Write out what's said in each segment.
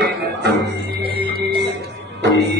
Thank you.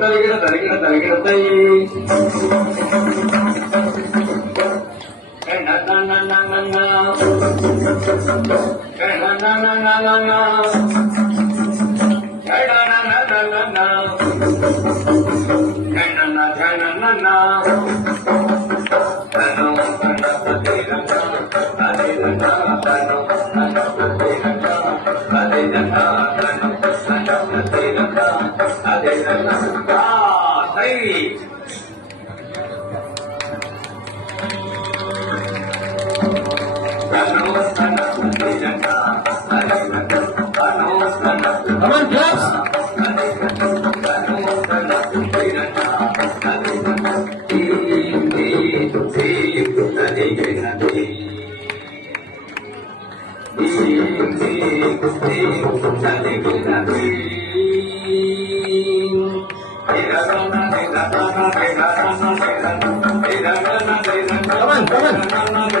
తరిగిన తరిగిన తరిగినతాయి నన్న On, claps. Come on, come on.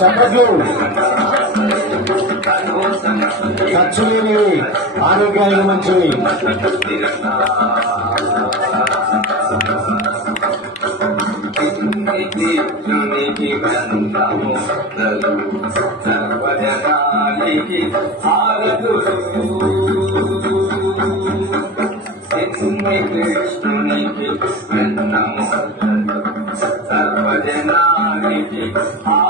Chapéu! ఖర్చులేనివి ఆరోగ్యానికి మంచివి. సర్వజనానికి ఆరదు కృష్ణునికి నమో సర్వజనానికి ఆ